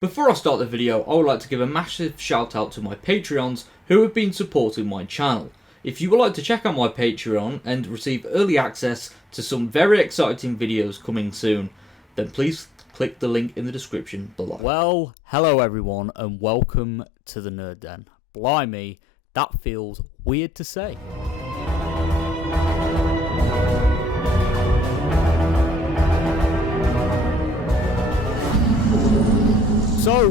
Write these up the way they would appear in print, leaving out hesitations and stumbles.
Before I start the video, I would like to give a massive shout out to my Patreons who have been supporting my channel. If you would like to check out my Patreon and receive early access to some very exciting videos coming soon, then please click the link in the description below. Well, hello everyone and welcome to the Nerd Den. Blimey, that feels weird to say. So,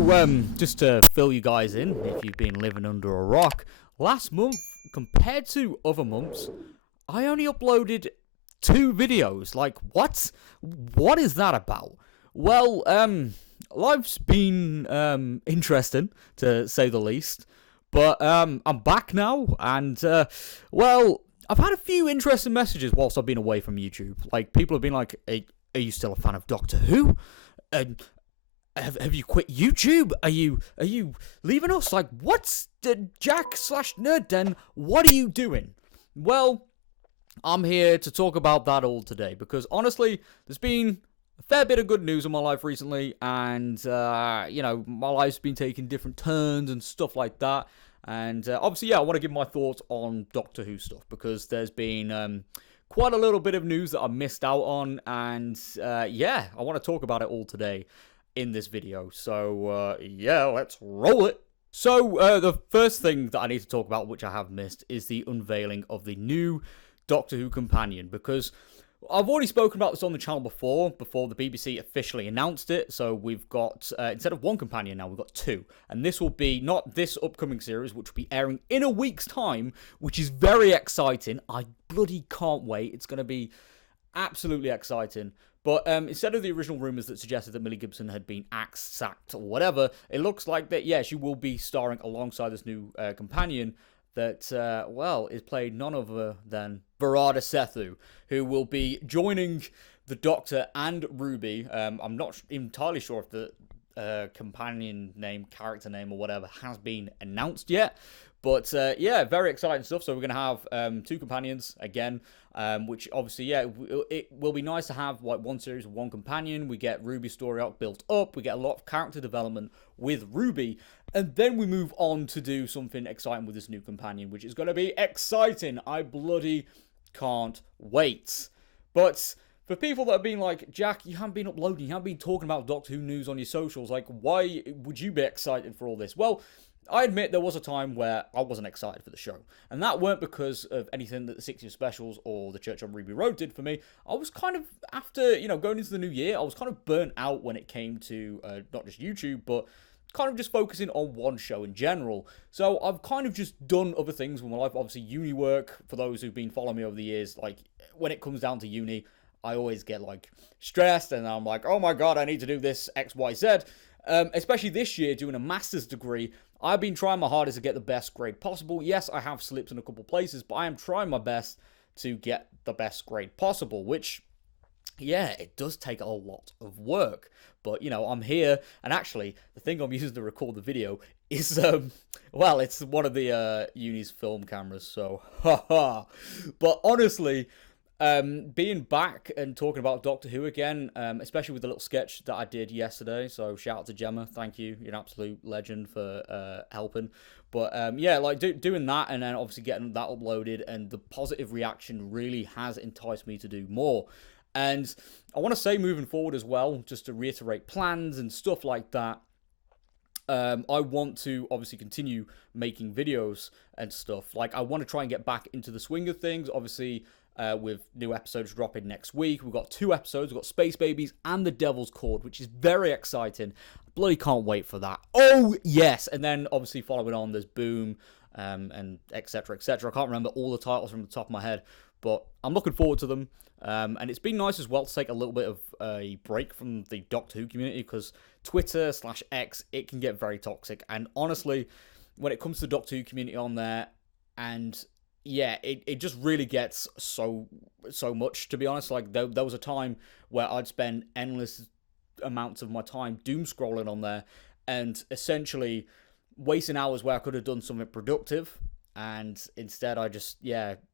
just to fill you guys in, if you've been living under a rock, last month, compared to other months, I only uploaded 2 videos. Like, what? What is that about? Well, life's been interesting, to say the least. But I'm back now, and, well, I've had a few interesting messages whilst I've been away from YouTube. Like, people have been like, are you still a fan of Doctor Who? And have you quit YouTube? Are you leaving us? Like, what's Jack/Nerd Den? What are you doing? Well, I'm here to talk about that all today because honestly, there's been a fair bit of good news in my life recently, and my life's been taking different turns and stuff like that. And obviously, I want to give my thoughts on Doctor Who stuff because there's been quite a little bit of news that I missed out on, and I want to talk about it all today in this video. So let's roll it. So the first thing that I need to talk about, which I have missed, is the unveiling of the new Doctor Who companion, because I've already spoken about this on the channel before the BBC officially announced it. So we've got, instead of 1 companion now, we've got 2. And this will be not this upcoming series, which will be airing in a week's time, which is very exciting. I bloody can't wait. It's going to be absolutely exciting. But instead of the original rumours that suggested that Millie Gibson had been axed, sacked, or whatever, it looks like that, she will be starring alongside this new companion that, is played none other than Barada Sethu, who will be joining the Doctor and Ruby. I'm not entirely sure if the companion name, character name, or whatever has been announced yet. But, very exciting stuff. So we're going to have 2 companions again, which obviously, it will be nice to have like 1 series of 1 companion. We get Ruby's story arc built up. We get a lot of character development with Ruby. And then we move on to do something exciting with this new companion, which is going to be exciting. I bloody can't wait. But for people that have been like, Jack, you haven't been uploading, you haven't been talking about Doctor Who news on your socials, like, why would you be excited for all this? Well, I admit there was a time where I wasn't excited for the show. And that weren't because of anything that the 60th specials or the Church on Ruby Road did for me. I was kind of, after, going into the new year, I was kind of burnt out when it came to not just YouTube, but kind of just focusing on one show in general. So I've kind of just done other things with my life. Obviously, uni work, for those who've been following me over the years, like, when it comes down to uni, I always get, like, stressed, and I'm like, oh my god, I need to do this X, Y, Z. Especially this year, doing a master's degree, I've been trying my hardest to get the best grade possible. Yes, I have slipped in a couple places, but I am trying my best to get the best grade possible, which, it does take a lot of work. But, I'm here, and actually, the thing I'm using to record the video is, it's one of the uni's film cameras, so, haha. But honestly, being back and talking about Doctor Who again, especially with the little sketch that I did yesterday, so shout out to Gemma, thank you, you're an absolute legend for helping. But doing that and then obviously getting that uploaded, and the positive reaction really has enticed me to do more. And I want to say moving forward as well, just to reiterate plans and stuff like that, I want to obviously continue making videos and stuff. Like, I want to try and get back into the swing of things, obviously. With new episodes dropping next week. We've got 2 episodes. We've got Space Babies and The Devil's Chord, which is very exciting. I bloody can't wait for that. Oh, yes. And then, obviously, following on, there's Boom, and etc., etc. I can't remember all the titles from the top of my head, but I'm looking forward to them. And it's been nice as well to take a little bit of a break from the Doctor Who community, because Twitter/X, it can get very toxic. And honestly, when it comes to the Doctor Who community on there, and it just really gets so much, to be honest. Like, there was a time where I'd spend endless amounts of my time doom scrolling on there, and essentially wasting hours where I could have done something productive, and instead I just,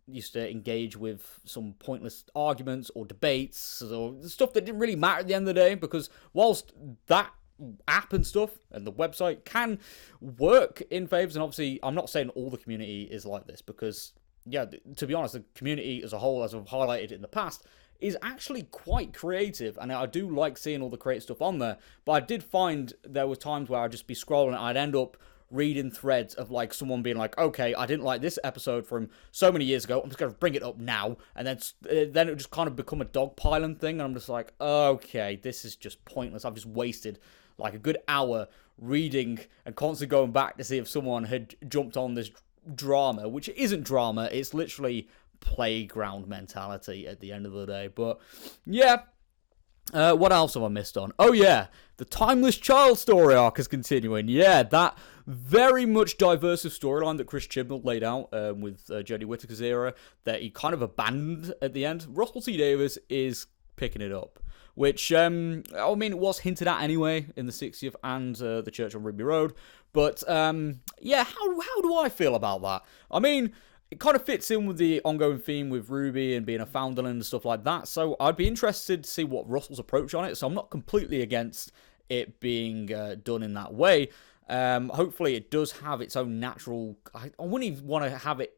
used to engage with some pointless arguments or debates or stuff that didn't really matter at the end of the day, because whilst that app and stuff and the website can work in favors. And obviously, I'm not saying all the community is like this because, yeah, to be honest, the community as a whole, as I've highlighted in the past, is actually quite creative, and I do like seeing all the creative stuff on there. But I did find there were times where I'd just be scrolling and I'd end up reading threads of like someone being like, okay, I didn't like this episode from so many years ago, I'm just going to bring it up now, and then it would just kind of become a dogpiling thing, and I'm just like, okay, this is just pointless. I've just wasted like a good hour reading and constantly going back to see if someone had jumped on this drama, which isn't drama, it's literally playground mentality at the end of the day. But yeah, what else have I missed on? Oh yeah, the Timeless Child story arc is continuing. Yeah, that very much diverse storyline that Chris Chibnall laid out with Jodie Whittaker's era that he kind of abandoned at the end. Russell T Davies is picking it up, which I mean, it was hinted at anyway in the 60th and the Church on Rigby Road. But yeah, how do I feel about that? I mean, it kind of fits in with the ongoing theme with Ruby and being a founderland and stuff like that. So I'd be interested to see what Russell's approach on it. So I'm not completely against it being done in that way. Hopefully it does have its own natural... I wouldn't even want to have it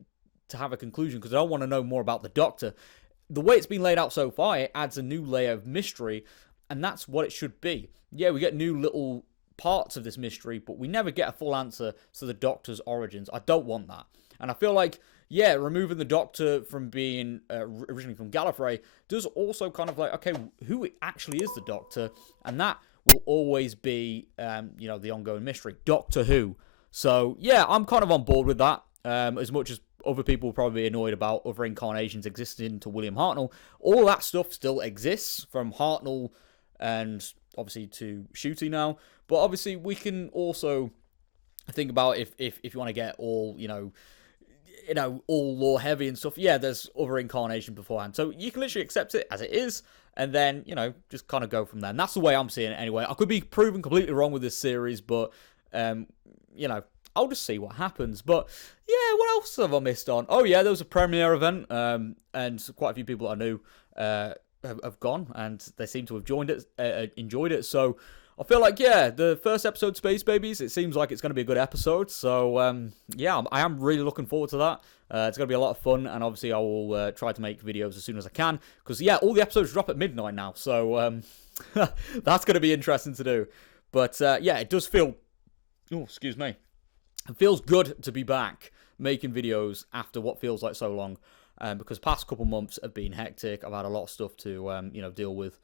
to have a conclusion because I don't want to know more about the Doctor. The way it's been laid out so far, it adds a new layer of mystery, and that's what it should be. Yeah, we get new little parts of this mystery, but we never get a full answer to the Doctor's origins. I don't want that. And I feel like, yeah, removing the Doctor from being originally from Gallifrey does also kind of like, okay, who actually is the Doctor? And that will always be, the ongoing mystery. Doctor Who. So, yeah, I'm kind of on board with that. As much as other people will probably be annoyed about other incarnations existing to William Hartnell, all that stuff still exists from Hartnell and obviously to Shooty now. But obviously we can also think about if you want to get all, all lore heavy and stuff, yeah, there's other incarnations beforehand. So you can literally accept it as it is, and then, just kind of go from there. And that's the way I'm seeing it anyway. I could be proven completely wrong with this series, but, I'll just see what happens. But, yeah, what else have I missed on? Oh, yeah, there was a premiere event, and quite a few people I knew have gone, and they seem to have enjoyed it. So I feel like, yeah, the first episode, Space Babies, it seems like it's going to be a good episode. So, yeah, I am really looking forward to that. It's going to be a lot of fun, and obviously I will try to make videos as soon as I can, because, yeah, all the episodes drop at midnight now, so that's going to be interesting to do. But, yeah, it does feel... Oh, excuse me. It feels good to be back making videos after what feels like so long, because past couple months have been hectic. I've had a lot of stuff to, deal with,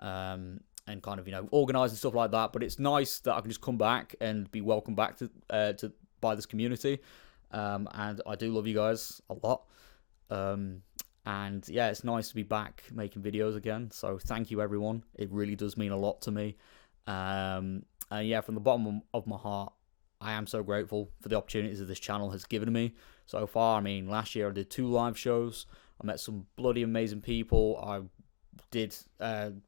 and kind of, organise and stuff like that. But it's nice that I can just come back and be welcomed back to by this community. And I do love you guys a lot. And yeah, it's nice to be back making videos again. So thank you, everyone. It really does mean a lot to me. And yeah, from the bottom of my heart, I am so grateful for the opportunities that this channel has given me so far. I mean, last year I did 2 live shows. I met some bloody amazing people. I did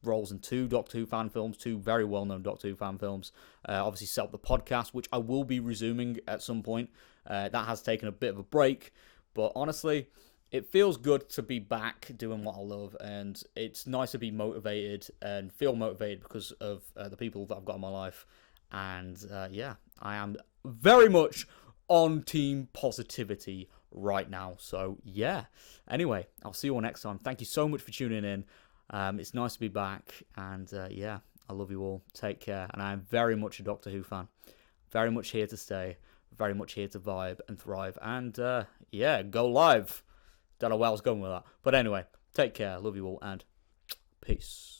roles in 2 Doctor Who fan films, 2 very well-known Doctor Who fan films. Obviously set up the podcast, which I will be resuming at some point. That has taken a bit of a break, but honestly, it feels good to be back doing what I love, and it's nice to be motivated and feel motivated because of the people that I've got in my life. And yeah, I am very much on team positivity right now. So yeah, anyway, I'll see you all next time. Thank you so much for tuning in. It's nice to be back, and yeah, I love you all. Take care, and I am very much a Doctor Who fan. Very much here to stay, very much here to vibe and thrive, and yeah, go live. Don't know where I was going with that, but anyway, take care, love you all, and peace.